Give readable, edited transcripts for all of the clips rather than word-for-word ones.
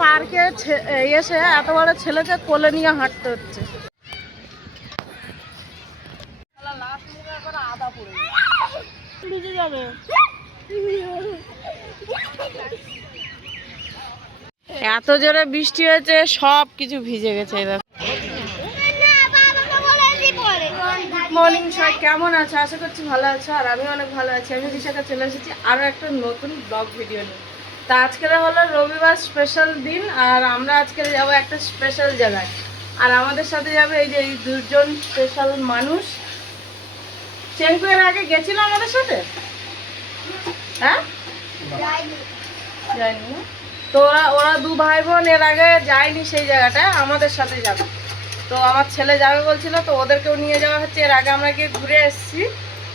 পার্কে এসে এত বড় ছেলেকে কোলে নিয়ে হাঁটতে হচ্ছে। ভিজে যাবে। এত জোরে বৃষ্টি হয়েছে, সব কিছু ভিজে গেছে। গুড মর্নিং সবাই, কেমন আছে? আশা করছি ভালো আছো, আর আমি অনেক ভালো আছি। আমি বিশাখা চলে এসেছি আরও একটা নতুন ব্লগ ভিডিও নিয়ে। তা আজকের হলো রবিবার স্পেশাল দিন, আর আমরা আজকে যাবো একটা স্পেশাল জায়গায়। আর আমাদের সাথে যাবে এই যে এই দুজন স্পেশাল মানুষ। চেঙ্কু এর আগে গেছিল আমাদের সাথে? হ্যাঁ, যায়নি। তো ওরা দু ভাই বোন এর আগে যায়নি সেই জায়গাটায়, আমাদের সাথে যাবে। তো আমার ছেলে যাবে বলছিল, তো ওদেরকেও নিয়ে যাওয়া হচ্ছে। এর আগে আমরা গিয়ে ঘুরে এসেছি,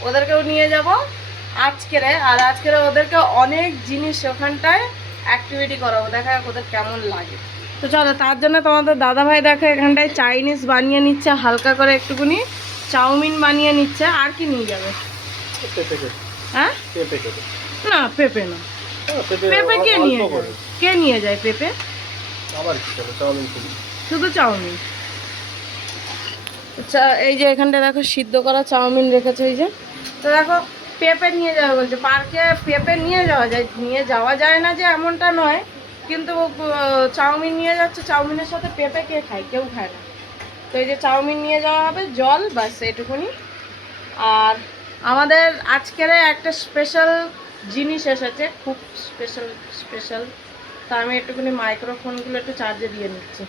ওদেরকেও নিয়ে যাব আজকের। আর আজকের ওদেরকে অনেক জিনিস ওখানটায় অ্যাক্টিভিটি করাবো, দেখা যাক ওদের কেমন লাগে। তো চলো, তার জন্য তোমাদের দাদাভাই দেখো এখানটায় চাইনিজ বানিয়ে নিচ্ছে, হালকা করে একটুকুনি চাউমিন বানিয়ে নিচ্ছে। আর কি নিয়ে যাবে? হ্যাঁ, না পেঁপে না, পেঁপে কে নিয়ে যায়? কে নিয়ে যায় পেঁপে? শুধু চাউমিন। আচ্ছা, এই যে এখানটা দেখো সিদ্ধ করা চাউমিন রেখেছে। এই যে, তো দেখো পেঁপে নিয়ে যাবে বলছে। পার্কে পেঁপে নিয়ে যাওয়া যায় না যে এমনটা নয়, কিন্তু চাউমিন নিয়ে যাচ্ছে। চাউমিনের সাথে পেঁপে কে খায়? কেউ খায় না। তো এই যে চাউমিন নিয়ে যাওয়া হবে, জল, বাস এটুকুনি। আর আমাদের আজকের একটা স্পেশাল জিনিস এসেছে, খুব স্পেশাল। তা আমি একটুখানি মাইক্রোফোনগুলো একটু চার্জে দিয়ে নিচ্ছি।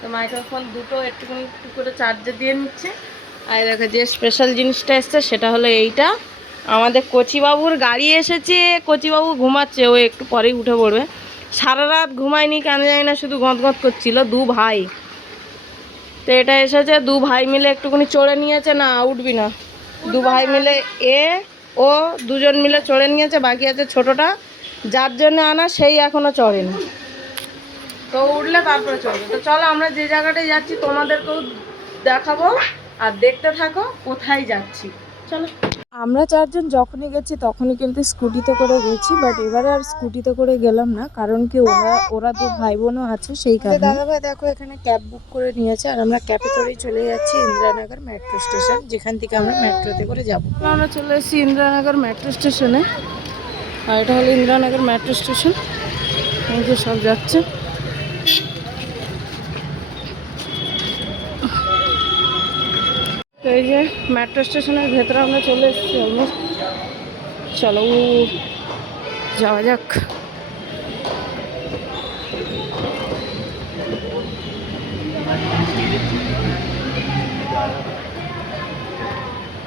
তো মাইক্রোফোন দুটো একটু করে চার্জে দিয়ে নিচ্ছে। আর দেখো যে স্পেশাল জিনিসটা এসছে সেটা হলো এইটা। আমাদের কচিবাবুর গাড়ি এসেছে। কচিবাবু ঘুমাচ্ছে, ও একটু পরেই উঠে পড়বে। সারা রাত ঘুমায়নি, কেন জানি না, শুধু গঁত করছিল। দু ভাই, তো এটা এসেছে, দু ভাই মিলে একটুখানি চড়ে নিয়েছে। না, উঠবি না। দু ভাই মিলে ও দুজন মিলে চড়ে নিয়েছে, বাকি আছে ছোটটা, যার জন্য আনা, সেই এখনো চড়েনি। তো উঠলে তারপরে চলবে। তো চলো, আমরা যে জায়গাটায় যাচ্ছি তোমাদেরকেও দেখাবো, আর দেখতে থাকো কোথায় যাচ্ছি। চলো। আমরা চারজন যখনই গেছি তখনই কিন্তু স্কুটিতে করে গেছি, বাট এবারে আর স্কুটিতে করে গেলাম না, কারণ কি ওরা দু ভাই বোনও আছে, সেই কারণে। দাদাভাই দেখো এখানে ক্যাব বুক করে নিয়েছে, আর আমরা ক্যাবে করেই চলে যাচ্ছি ইন্দিরানগর মেট্রো স্টেশন, যেখান থেকে আমরা মেট্রোতে করে যাব। আমরা চলে এসেছি ইন্দিরানগর মেট্রো স্টেশনে, আর এটা হলো ইন্দিরানগর মেট্রো স্টেশন। এই যে সব যাচ্ছে। তো এই যে মেট্রো স্টেশনের ভেতরে আমরা চলে এসেছি অলমোস্ট। চলো যাওয়া যাক।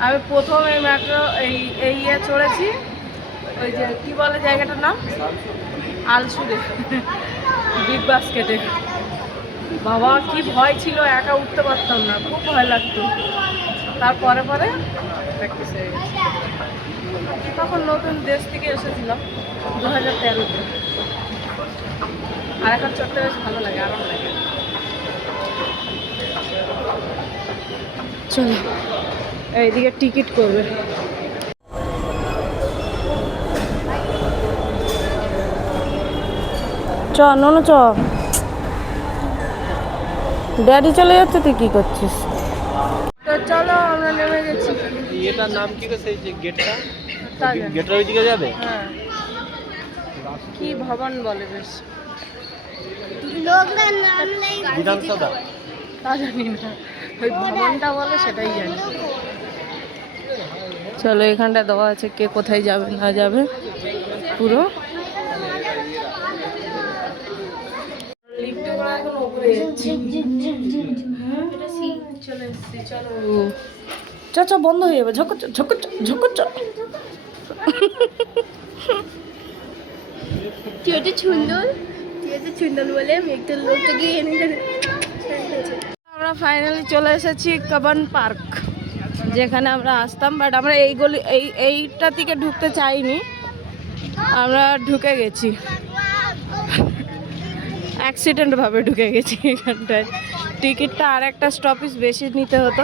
আমি প্রথম এই মেট্রো এই চড়েছি, ওই যে কি বলে জায়গাটার নাম, আলসুরে, বিগ বাস্কেটে। বাবা কি ভয় ছিল, একা উঠতে পারতাম না, খুব ভয় লাগতো। তারপরে প্র্যাকটিস হয়ে গেছে। তখন নতুন দেশ থেকে এসেছিলাম 2013-তে। আর এখন চড়তে বেশ ভালো লাগে, আরাম লাগে। চলো, এইদিকে টিকিট করবে। চ ননু চ, ড্যাডি চলে যাচ্ছে, তুই কি করছিস? তো চলো, আমরা নেমে গেছি। এটার নাম কি গো, সেই যে গেটটা, গেটের ওই দিকে যাবে? হ্যাঁ, কি ভবন বলে বেশ, বিধানসভা, তা জানি না, ওই ভবনটা বলে সেটাই জানি। চলো, এখানটা দেওয়া আছে কে কোথায় যাবে না যাবে পুরো। লিফটে করে এখন উপরে যাচ্ছি। চলে এসছি, চলো। চ বন্ধ হয়ে যাবে, ঝকচ। তুই হচ্ছে সুন্দর বলে মেঘটার লোকটাকে এনে। আমরা ফাইনালি চলে এসেছি কাবান পার্ক, যেখানে আমরা আসতাম, বাট আমরা এইটা থেকে ঢুকতে চাইনি, আমরা ঢুকে গেছি, অ্যাক্সিডেন্ট ভাবে ঢুকে গেছি এখানটায়। টিকিটটা আর একটা স্টপেজ বেশি নিতে হতো,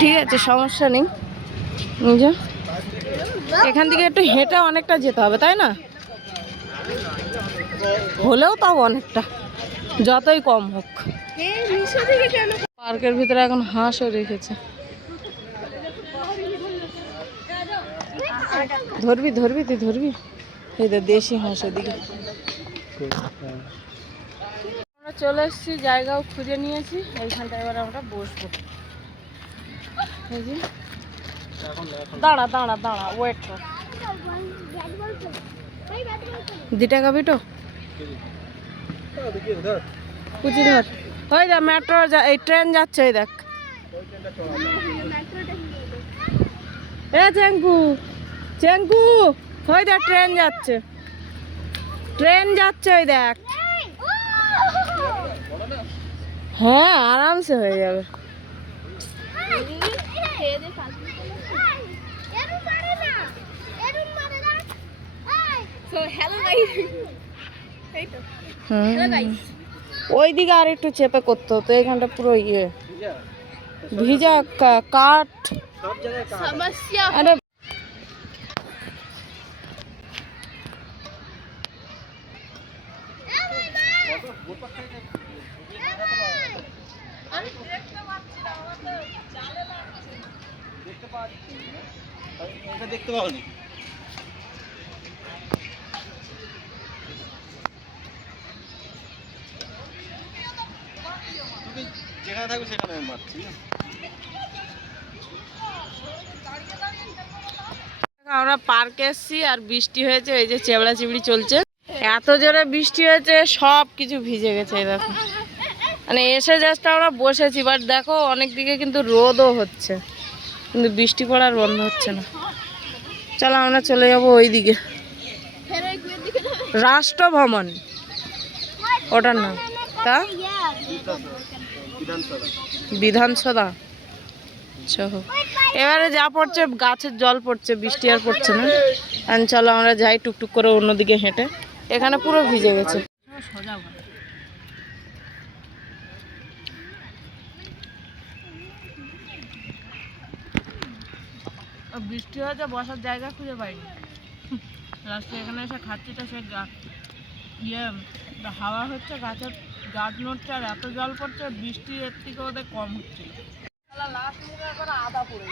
ঠিক আছে, সমস্যা নেই। এখান থেকে একটু হেঁটে অনেকটা যেতে হবে, তাই না? হলেও তাও অনেকটা, যতই কম হোক। পার্কের ভিতরে এখন হাঁসও রেখেছে। ধরবি ধরবি তুই ধরবি, এই তো দেশি হাঁস ওদিকে। আমরা চলে এসেছি, জায়গাও খুঁজে নিয়েছি, এইখানটা এবার আমরা বসবো। এই যে দাঁড়া দাঁড়া দাঁড়া, ওয়েট কর। 2 টাকা বিটো কুচি ধর। ওই দেখ মেট্রো, এই ট্রেন যাচ্ছে, ওই দেখ। এ চেঙ্কু, চেঙ্কু, ওই দেখ ট্রেন যাচ্ছে, ট্রেন যাচ্ছে, ওই দেখ। হ্যাঁ আরামসে হয়ে যাবে। ওই দিকে আর একটু চেপে করতে হতো, এখানটা পুরো ইয়ে ভিজা কাঠ। আরে দেখতে পাওনি? যেখানে থাকবে সেখানে আমি মারছি। আমরা পার্কে এসেছি আর বৃষ্টি হয়েছে, এই যে চেবড়া চিবড়ি চলছে, এত জোরে বৃষ্টি হয়েছে সব কিছু ভিজে গেছে। এই দেখো, মানে এসে জাস্ট আমরা বসেছি, বাট দেখো অনেক দিকে কিন্তু রোদও হচ্ছে, কিন্তু বৃষ্টি পড়ার বন্ধ হচ্ছে না। চলো আমরা চলে যাবো ওই দিকে, রাষ্ট্রভবন ওটার নাম, তা বিধানসভা। এবারে যা পড়ছে গাছের জল পড়ছে, বৃষ্টি আর পড়ছে না। চলো আমরা যাই টুকটুক করে অন্যদিকে হেঁটে, এখানে পুরো ভিজে গেছে। বৃষ্টি হয়েছে, বসার জায়গা খুঁজে পাইনি, লাস্টে এখানে এসে খাচ্ছি। তো সে ইয়ে হাওয়া হচ্ছে, গাছের গাছ নড়ছে, আর এত জল পড়ছে, বৃষ্টি এর থেকে ওদের কম হচ্ছিল। লাস্ট মিনিটে করে আদা পড়ে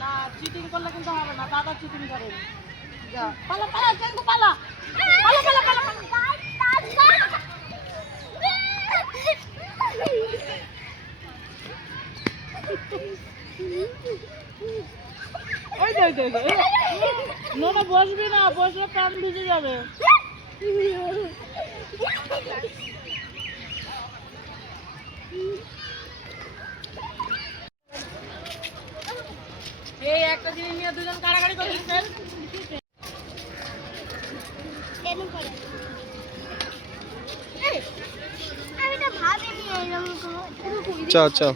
না, চিটিং করলে কিন্তু হবে না, দাদা চিটিং করে। যা পালা পালা চেঙ্গু পালা, পালা পালা পালা পালা। ওই দে দে দে, না না বসবি না, বসলে প্রাণ ভিজে যাবে। এই একটা জিনিস নিয়ে দুজন কাড়াকাড়ি করতেছেন। চা চা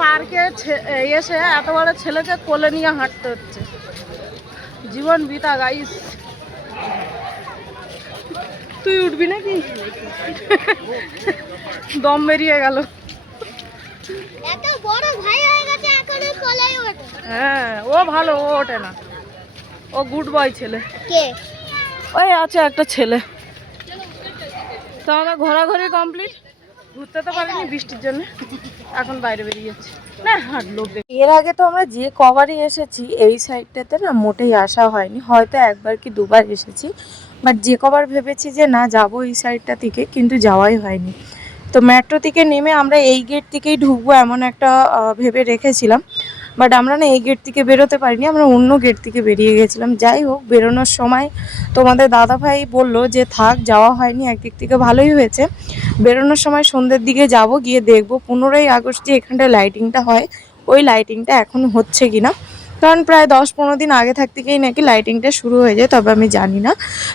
পার্কে এসে এত বড় ছেলেকে কোলে নিয়ে হাঁটতে হচ্ছে, জীবন বিতা গাইস। তুই উঠবি নাকি? দম বেরিয়ে গেল। এত বড় ভাই হয়ে গেছে, এখন কোলে ওঠে। হ্যাঁ ও ভালো, ও ওঠে না, ও গুড বয় ছেলে। কে? ওই আছে একটা ছেলে। তো আমরা ঘোরাঘুরি কমপ্লিট, ঘুরতে তো পারিনি বৃষ্টির জন্য, এখন বাইরে বেরিয়ে যাচ্ছি। না হাঁটলো। এর আগে তো আমরা যে কবারই এসেছি এই সাইডটাতে না মোটেই আসা হয়নি, হয়তো একবার কি দুবার এসেছি, বাট যে কবার ভেবেছি যে না যাবো এই সাইডটা থেকে, কিন্তু যাওয়াই হয়নি। তো মেট্রো থেকে নেমে আমরা এই গেট থেকেই ঢুকবো এমন একটা ভেবে রেখেছিলাম, বাট আমরা না এই গেট থেকে বেরোতে পারিনি, আমরা অন্য গেট থেকে বেরিয়ে গেছিলাম। যাই হোক, বেরোনোর সময় তোমাদের দাদাভাই বললো যে থাক, যাওয়া হয়নি, একদিক থেকে ভালোই হয়েছে। বেরোনোর সময় সন্ধ্যের দিকে যাব, গিয়ে দেখবো 15ই আগস্ট যে এখানটায় লাইটিংটা হয় ওই লাইটিংটা এখন হচ্ছে কিনা। কারণ প্রায় 10-15 দিন আগে থেকেই নাকি লাইটিংটা শুরু হয়ে যায়, তবে আমি জানি না।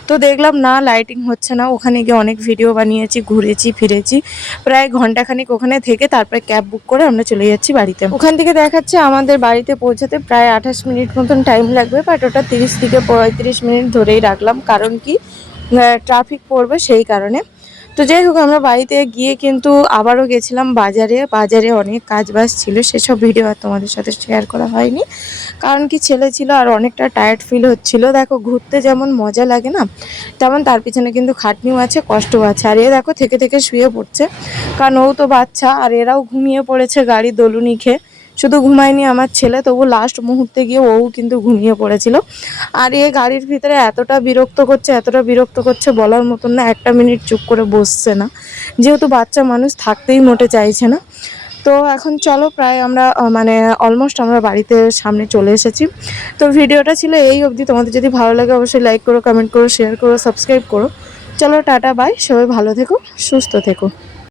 তো দেখলাম না, লাইটিং হচ্ছে না। ওখানে গিয়ে অনেক ভিডিও বানিয়েছি, ঘুরেছি ফিরেছি, প্রায় ঘন্টাখানিক ওখানে থেকে তারপরে ক্যাব বুক করে আমরা চলে যাচ্ছি বাড়িতে। ওখান থেকে দেখাচ্ছে আমাদের বাড়িতে পৌঁছাতে প্রায় 28 মিনিট মতন টাইম লাগবে, বাট ওটা 30 থেকে 35 মিনিট ধরেই রাখলাম, কারণ কি ট্রাফিক পড়বে সেই কারণে। তো যাই হোক, আমরা বাড়িতে গিয়ে কিন্তু আবারও গেছিলাম বাজারে অনেক কাজবাজ ছিল, সেসব ভিডিও আর তোমাদের সাথে শেয়ার করা হয়নি, কারণ কি ছেলে ছিল আর অনেকটা টায়ার্ড ফিল হচ্ছিল। দেখো, ঘুরতে যেমন মজা লাগে না, তেমন তার পিছনে কিন্তু খাটনিও আছে, কষ্টও আছে। আর এ দেখো থেকে থেকে শুয়ে পড়ছে, কারণ ও তো বাচ্চা আর এরাও ঘুমিয়ে পড়েছে গাড়ির দোলুনি খেয়ে। শুধু ঘুমায়নি আমার ছেলে, তবু লাস্ট মুহূর্তে গিয়ে ও কিন্তু ঘুমিয়ে পড়েছিল। আর এ গাড়ির ভিতরে এতটা বিরক্ত করছে বলার মতন না, একটা মিনিট চুপ করে বসছে না, যেহেতু বাচ্চা মানুষ থাকতেই মোটে চাইছে না। তো এখন চলো, প্রায় আমরা মানে অলমোস্ট আমরা বাড়িতে সামনে চলে এসেছি। তো ভিডিওটা ছিল এই অবধি। তোমাদের যদি ভালো লাগে অবশ্যই লাইক করো, কমেন্ট করো, শেয়ার করো, সাবস্ক্রাইব করো। চলো টাটা, বাই, সবাই ভালো থেকো, সুস্থ থেকো।